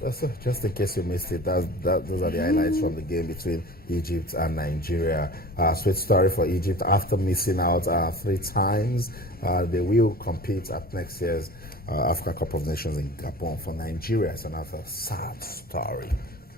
Just in case you missed it, those are the highlights from the game between Egypt and Nigeria. Sweet story for Egypt. After missing out 3 times, they will compete at next year's Africa Cup of Nations in Gabon. For Nigeria, it's another sad story.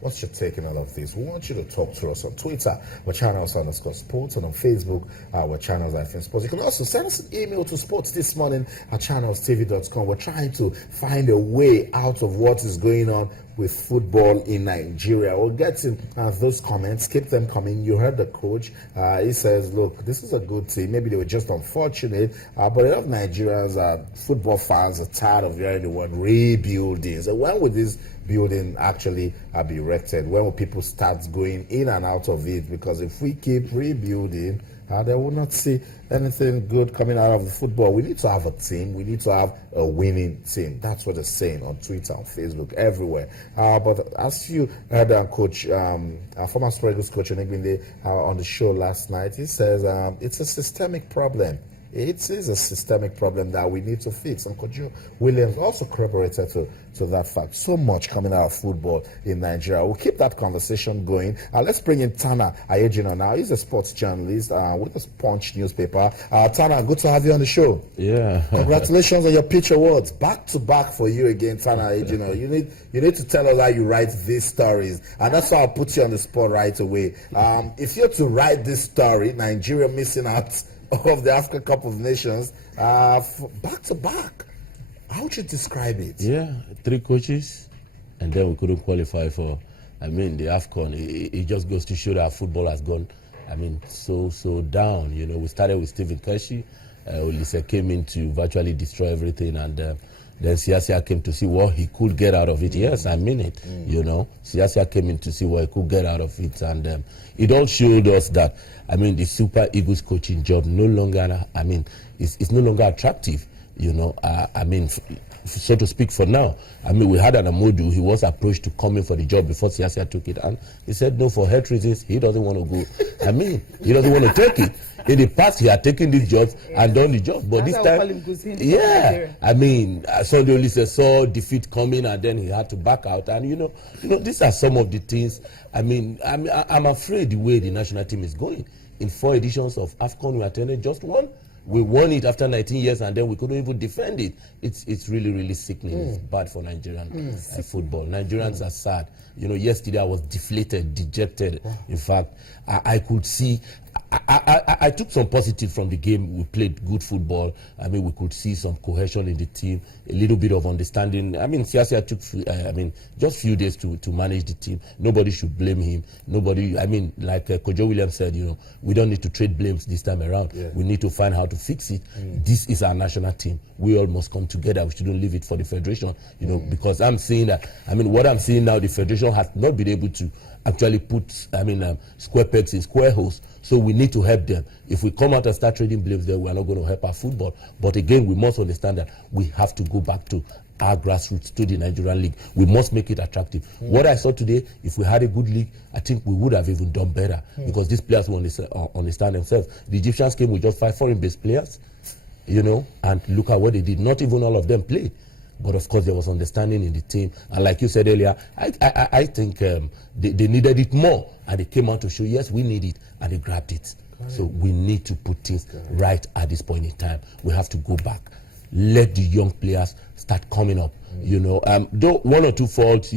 What's your take on all of this? We want you to talk to us on Twitter, our channels _sports, and on Facebook, our channels FM Sports. You can also send us an email to sports this morning at channelstv.com. We're trying to find a way out of what is going on with football in Nigeria. We'll get to those comments. Keep them coming. You heard the coach. He says, look, this is a good team. Maybe they were just unfortunate, but a lot of Nigerians, football fans, are tired of hearing the word rebuilding. So when will this building actually be erected? When will people start going in and out of it? Because if we keep rebuilding, they will not see anything good coming out of the football. We need to have a team. We need to have a winning team. That's what they're saying on Twitter, on Facebook, everywhere. But as you heard Coach, former Super Eagles coach Onegbinde on the show last night, he says it's a systemic problem. It is a systemic problem that we need to fix. And Coach Williams also corroborated to that fact. So much coming out of football in Nigeria. We'll keep that conversation going. Let's bring in Tana Ayejina now. He's a sports journalist with the Punch newspaper. Tana, good to have you on the show. Yeah. Congratulations on your pitch awards. Back to back for you again, Tana Ayejina. You need to tell us how you write these stories. And that's why I'll put you on the spot right away. If you're to write this story, Nigeria missing out of the Africa Cup of Nations, back to back, how would you describe it? Yeah, 3 coaches, and then we couldn't qualify for, the AFCON. It just goes to show that football has gone, so down. You know, we started with Stephen Keshi. Olise came in to virtually destroy everything, and then Siasia came to see what he could get out of it. Yes, I mean it. You know, Siasia came in to see what he could get out of it, and it all showed us that, the Super Eagles coaching job no longer, it's no longer attractive. You know, so to speak, for now. We had an Amodu. He was approached to come in for the job before Siasia took it, and he said no, for health reasons. He doesn't want to go. He doesn't want to take it. In the past, he had taken these jobs and done the job, but this time, Sunday Olise saw defeat coming, and then he had to back out. And these are some of the things. I'm afraid the way the national team is going. In 4 editions of AFCON, we attended just 1. We won it after 19 years, and then we couldn't even defend it. It's really, really sickening. It's bad for Nigerian football. Nigerians are sad. Yesterday I was deflated, dejected. In fact, I could see. I took some positive from the game. We played good football. We could see some cohesion in the team, a little bit of understanding. Siasia took, just few days to manage the team. Nobody should blame him. Nobody, like Kojo Williams said, we don't need to trade blames this time around. Yeah. We need to find how to fix it. This is our national team. We all must come together. We shouldn't leave it for the federation, because I'm seeing that, what I'm seeing now, the federation has not been able to actually put, square pegs in square holes. So we need to help them. If we come out and start trading blames, then we are not going to help our football. But again, we must understand that we have to go back to our grassroots, to the Nigerian league. We must make it attractive. What I saw today, if we had a good league, I think we would have even done better, because these players will understand themselves. The Egyptians came with just 5 foreign-based players, and look at what they did. Not even all of them played. But of course, there was understanding in the team. And like you said earlier, I think they needed it more. And they came out to show, yes, we need it. And they grabbed it. So we need to put things right at this point in time. We have to go back. Let the young players start coming up. Though 1 or 2 faults,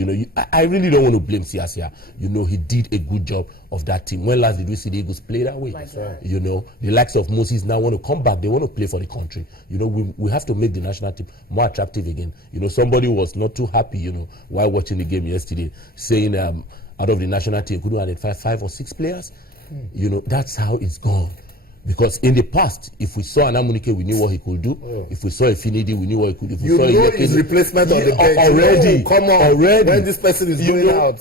I really don't want to blame Siasia. He did a good job of that team. When last did we see the Eagles play that way? The likes of Moses now want to come back. They want to play for the country. We have to make the national team more attractive again. Somebody was not too happy, while watching the game yesterday, saying out of the national team, couldn't identify 5 or 6 players. That's how it's gone. Because in the past, if we saw an Amunike, we knew what he could do. If we saw a Finidi, we knew what he could do. If we saw his replacement on the bench. Already. Come on. Already. When this person is going out.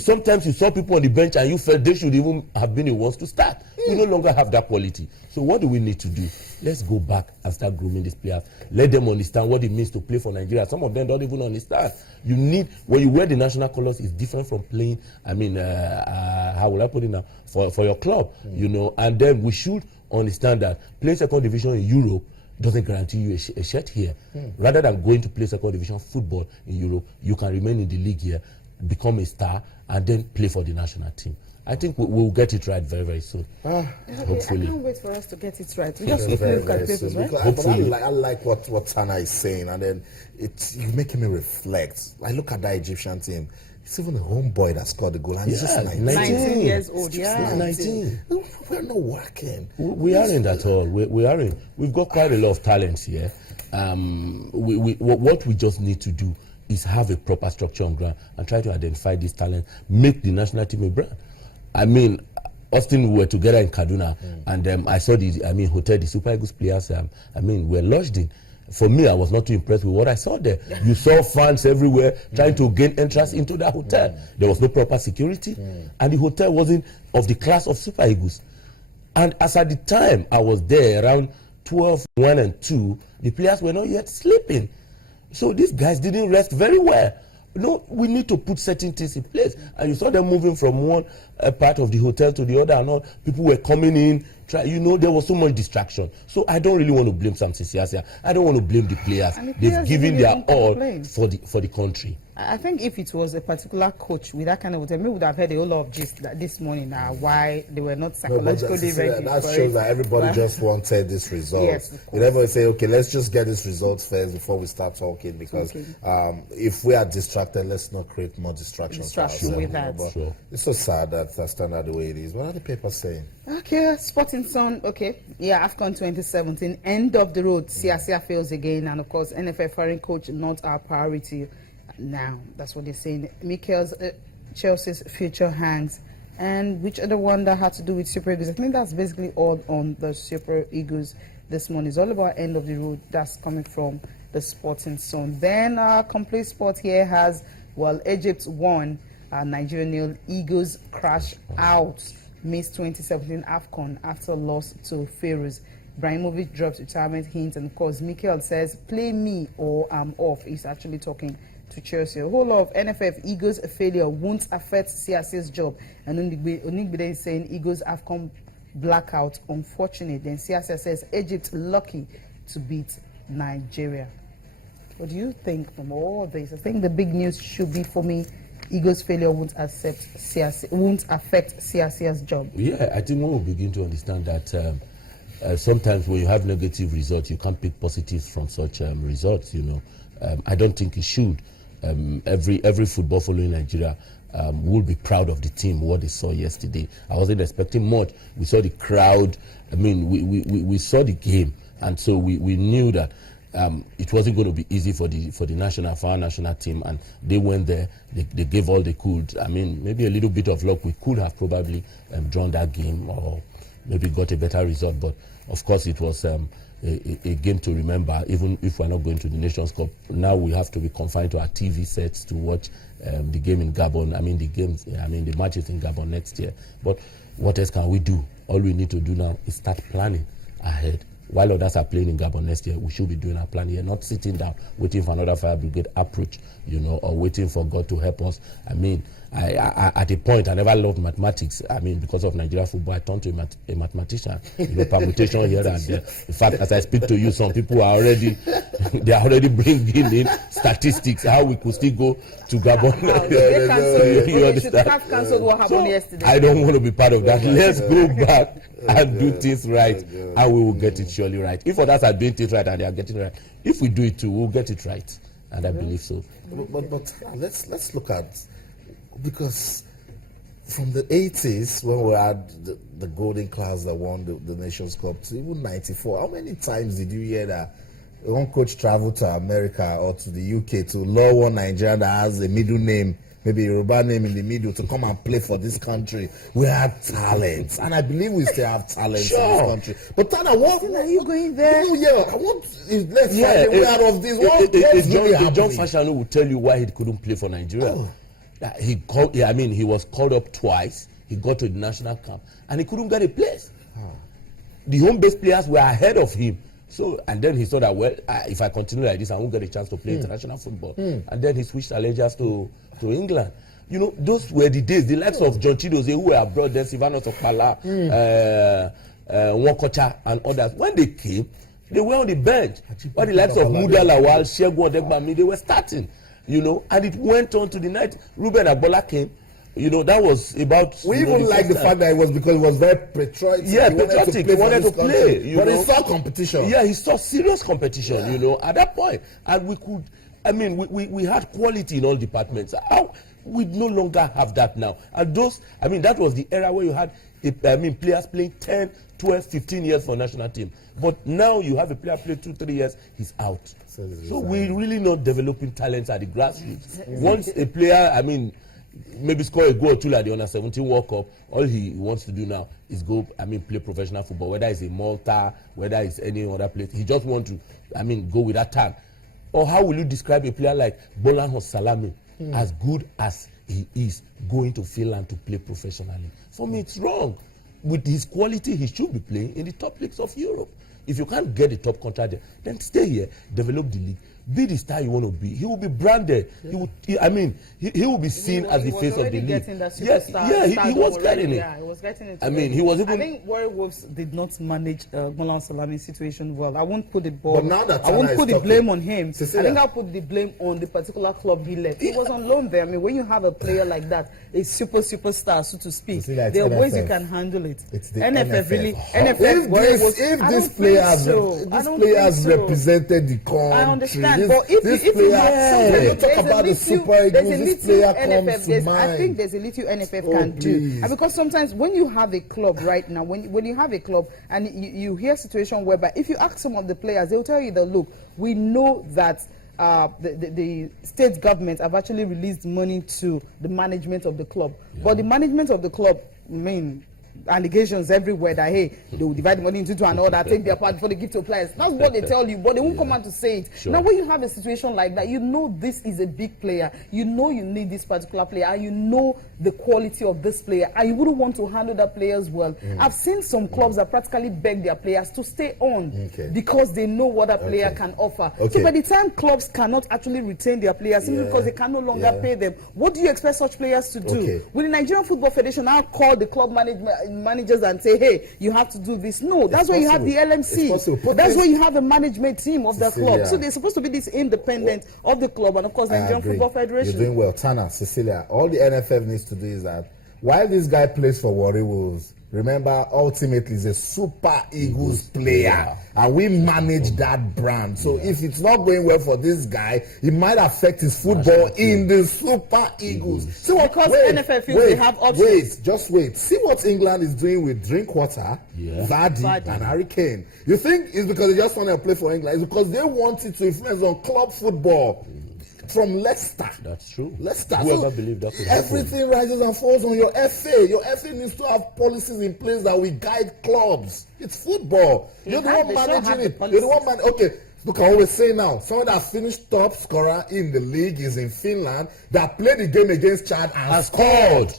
Sometimes you saw people on the bench and you felt they should even have been the ones to start. We no longer have that quality. So what do we need to do? Let's go back and start grooming these players. Let them understand what it means to play for Nigeria. Some of them don't even understand. When you wear the national colors, it's different from playing, how will I put it now, for your club, and then we should understand that playing second division in Europe doesn't guarantee you a shirt here. Rather than going to play second division football in Europe, you can remain in the league here, become a star, and then play for the national team. I think we'll get it right very, very soon. Hopefully. I can't wait for us to get it right. We Very, just very, look at very papers, soon. right? Because Hopefully. I like what Tana is saying, and then you're making me reflect. I look at that Egyptian team. It's even a homeboy that scored the goal, and he's just 19. 19 years old, Just yeah. 19. We're not working. We aren't at all. We aren't. We've got quite a lot of talents here. What we just need to do is have a proper structure on ground and try to identify these talents, make the national team a brand. I mean, often we were together in Kaduna, and I saw the hotel the Super Eagles players. Were lodged in. For me, I was not too impressed with what I saw there. You saw fans everywhere trying to gain entrance into that hotel. There was no proper security, and the hotel wasn't of the class of Super Eagles. And as at the time I was there, around 12, 1 and 2, the players were not yet sleeping. So these guys didn't rest very well. No, we need to put certain things in place. And you saw them moving from one part of the hotel to the other, and all. People were coming in. There was so much distraction. So I don't really want to blame Samson Siasia. I don't want to blame the players. And the They've players given didn't their even all complain. for the country. I think if it was a particular coach with that kind of hotel, we would have heard a whole lot of gist this morning why they were not psychologically ready. That for shows it. that everybody But- just wanted this result. Yes, of You never say, okay, let's just get this result first before we start talking, because if we are distracted, let's not create more distractions. for Distraction ourselves, with that. But Sure. it's so sad that that's standard the way it is. What are the papers saying? Okay, Sporting Sun. Okay, yeah, AFCON 2017, end of the road. Siasia fails again, and of course, NFF foreign coach not our priority now. That's what they're saying. Mikel's Chelsea's future hangs, and which other one that had to do with Super Eagles? I think that's basically all on the Super Eagles this morning. It's all about end of the road. That's coming from the Sporting Sun. Then Complete Sport here has Egypt won, Nigeria nil. Eagles crash out. Missed 2017 AFCON after loss to Pharaohs. Ibrahimovic drops retirement hint, and of course Mikel says play me or I'm off. He's actually talking to Chelsea. A whole lot of NFF Eagles failure won't affect Siasia's job, and Onigbide is saying Eagles AFCON blackout unfortunate. Then Siasia says Egypt lucky to beat Nigeria. What do you think from all this? I think the big news should be, for me, Eagles failure won't affect Siasia's job. Yeah, I think one will begin to understand that sometimes when you have negative results, you can't pick positives from such results. I don't think it should. Every football following Nigeria will be proud of the team, what they saw yesterday. I wasn't expecting much. We saw the crowd. I mean, we saw the game, and so we knew that it wasn't going to be easy for our national team, and they went there. They gave all they could. I mean, maybe a little bit of luck. We could have probably drawn that game, or maybe got a better result. But of course, it was a game to remember. Even if we're not going to the Nations Cup, now we have to be confined to our TV sets to watch the game in Gabon. The matches in Gabon next year. But what else can we do? All we need to do now is start planning ahead. While others are playing in Gabon next year, we should be doing our plan here, not sitting down waiting for another fire brigade approach, or waiting for God to help us. I mean, at a point, I never loved mathematics. I mean, because of Nigeria football, I turned to a mathematician. Permutation here and there. In fact, as I speak to you, some people are already bringing in statistics how we could still go to Gabon. They should have cancelled what happened yesterday. I don't want to be part of that. Let's go back and do things right, and we will get it surely right. If others are doing things right and they are getting it right, if we do it too, we'll get it right, and I believe so. But let's look at, because from the 80s, when we had the golden class that won the Nations Cup, to even 94, how many times did you hear that one coach traveled to America or to the UK to lure one Nigerian that has a middle name, maybe a Yoruba name in the middle, to come and play for this country? We had talent, and I believe we still have talent in this country. But Tana, what Are you going there? Let's find a way out of this. What's really John happening? Fashanu will tell you why he couldn't play for Nigeria. He was called up twice. He got to the national camp and he couldn't get a place. The home-based players were ahead of him. So, and then he saw that, if I continue like this, I won't get a chance to play international football. And then he switched allegiance to England. Those were the days. The likes of John Chidozie, who were abroad, then Silvanus Okpala, Nwakocha, and others. When they came, They were on the bench. While the likes of Muda Lawal, Shegun Odegbami, they were starting, you know, and it went on to the night Ruben Agbola came. You know, that was about. We even like the fact that it was because it was very patriotic. Yeah, patriotic. He wanted to play. But he saw competition. Yeah, he saw serious competition, you know, at that point. And we could, I mean, we had quality in all departments. How we no longer have that now. And those, I mean, that was the era where you had, players playing 10, 12, 15 years for national team. But now you have a player play 2, 3 years, he's out. So we're really not developing talents at the grassroots. Once a player, I mean, maybe score a goal or two like the under-17 World Cup, all he wants to do now is go, play professional football, whether it's in Malta, whether it's any other place. He just wants to, go with that tag. Or how will you describe a player like Bolan Salami, as good as he is, going to Finland to play professionally? For me, it's wrong. With his quality, he should be playing in the top leagues of Europe. If you can't get a top contract there, then stay here, develop the league. Be the star you want to be. He will be branded. Yeah. He will be seen as the face of the league. He was getting it. Yeah, he was getting it. He was even. I think Warri Wolves did not manage Bolan Salami's situation well. I won't put it. But now that I won't put the blame on him. Cecilia. I think I'll put the blame on the particular club he left. He was on loan there. When you have a player like that, a superstar, so to speak, Cecilia, there are NFF. ways you can handle it. It's the NFF really. If this player has represented the country, I understand. But if you have when you talk about the Super Eagles, this player comes to mind. I think there's a little NFF can do. And because sometimes when you have a club right now, when you have a club and you hear a situation whereby if you ask some of the players, they'll tell you that, look, we know that the state government have actually released money to the management of the club. Yeah. But the management of the club, allegations everywhere that, hey, they will divide the money into two and all that, take their part before they give to players. That's what they tell you, but they won't come out to say it. Sure. Now, when you have a situation like that, you know this is a big player. You know you need this particular player, and you know the quality of this player, and you wouldn't want to handle that players well. I've seen some clubs that practically beg their players to stay on because they know what a player can offer. So by the time clubs cannot actually retain their players simply because they can no longer pay them, what do you expect such players to do? Will the Nigerian Football Federation now call the club managers and say, hey, you have to do this? No, that's why you have the LMC. That's why you have a management team of the club. So they're supposed to be this independent of the club and of course the Nigerian Football Federation. You're doing well. Tana, Cecilia, all the NFF needs to do is that while this guy plays for Warri Wolves, remember, ultimately, he's a Super Eagles player, and we manage that brand. So if it's not going well for this guy, it might affect his football in the Super Eagles. See what, because NFF feels they have options. Just wait. See what England is doing with Drinkwater, Vardy, and Harry Kane. You think it's because they just want to play for England? It's because they want it to influence on club football. From Leicester. That's true. Leicester. Whoever believed that could happen. Everything rises and falls on your FA. Your FA needs to have policies in place that will guide clubs. It's football. You're the one managing it. You're the one okay. Look, I always say now, someone that finished top scorer in the league is in Finland, that played the game against Chad and scored.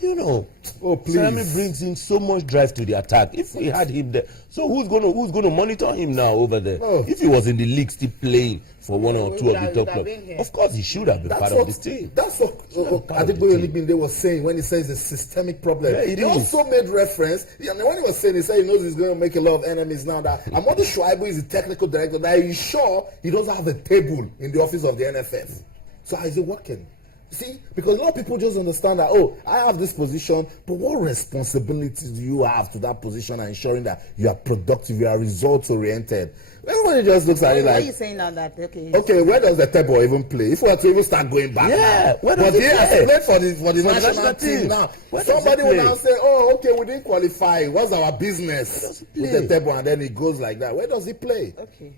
You know, please. Salami brings in so much drive to the attack. If we had him there, so who's gonna monitor him now over there? If he was in the league still playing for one or two of the top clubs, of course he should have been part of this team. That's what Adebayo Ligbinde was saying when he says it's a systemic problem. Yeah, he also made reference, and when he was saying, he said he knows he's going to make a lot of enemies now. That Amadu Shuaibu is the technical director. That he's sure he doesn't have a table in the office of the NFF. So how is it working? See, because a lot of people just understand that, I have this position, but what responsibilities do you have to that position and ensuring that you are productive, you are results oriented? Everybody just looks at it like, why are you saying now that? Okay, where does the table even play? If we were to even start going back, where does but he has played for the national team now. Somebody will now say, okay, we didn't qualify. What's our business with the table? And then it goes like that. Where does he play? Okay.